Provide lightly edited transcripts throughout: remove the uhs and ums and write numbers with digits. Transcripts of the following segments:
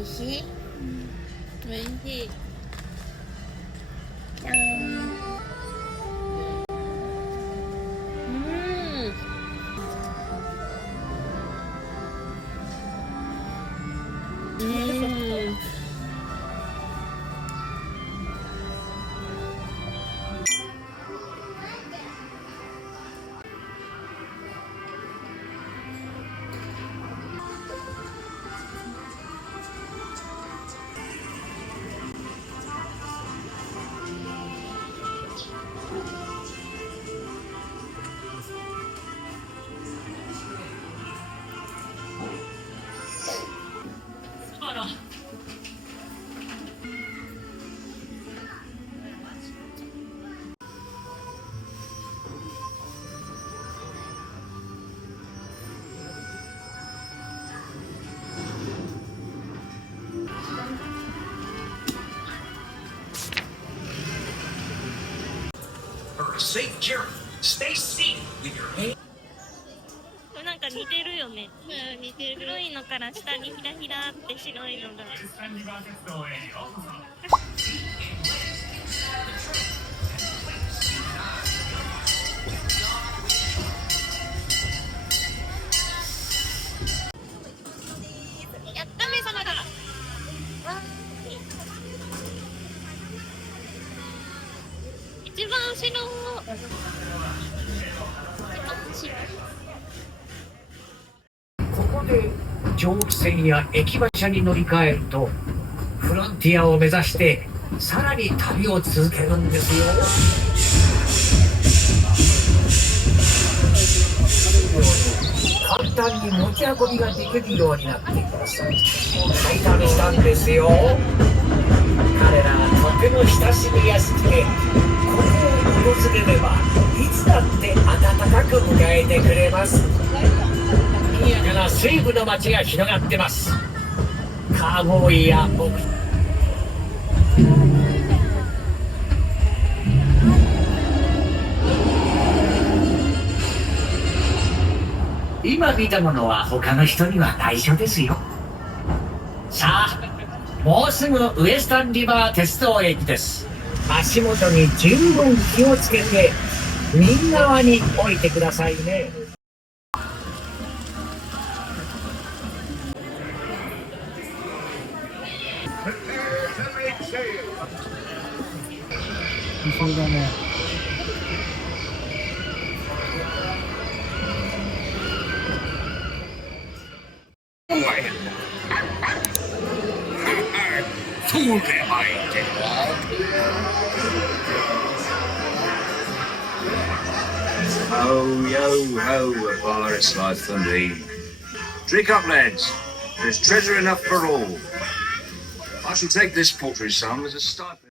味しい。おいしい。じゃーん。Safe journey. Stay seated with your hand. なんか似てるよね。似てる。黒いのから下にひらひらって白いのが。やっため様だ。一番後ろ。ここで蒸気船や駅馬車に乗り換えるとフロンティアを目指してさらに旅を続けるんですよ。簡単に持ち運びができるようになっています。買い旅したんですよ。彼らはとても親しみやすくて、ここを訪れればいつだって温かく迎えてくれます。賑やかな西部の街が広がってます。カーボーイや僕今見たものは他の人には内緒ですよ。さあ、もうすぐウエスタンリバー鉄道駅です。足元に十分気をつけて右側に降りてくださいね。そうだね。そうでまいて。Ho, yo, ho, a virus life for me. Drink up, lads. There's treasure enough for all. I shall take this paltry sum as a stipend. 「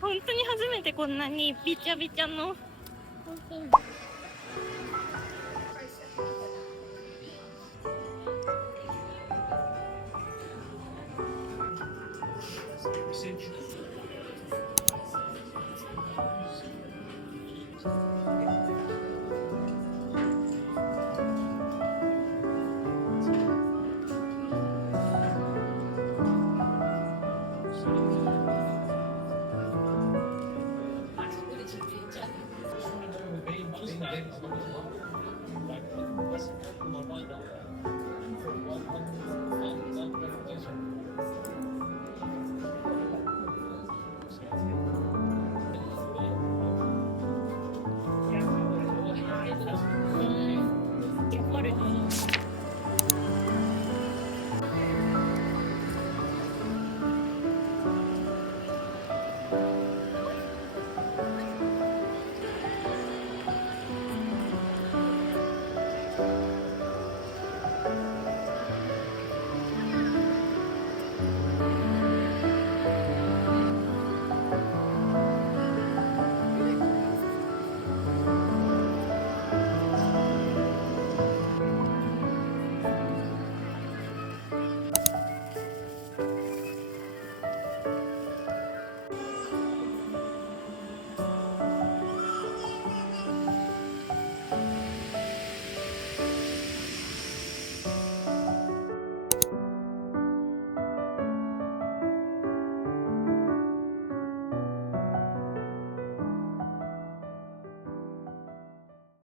本当に初めてこんなにびちゃびちゃの。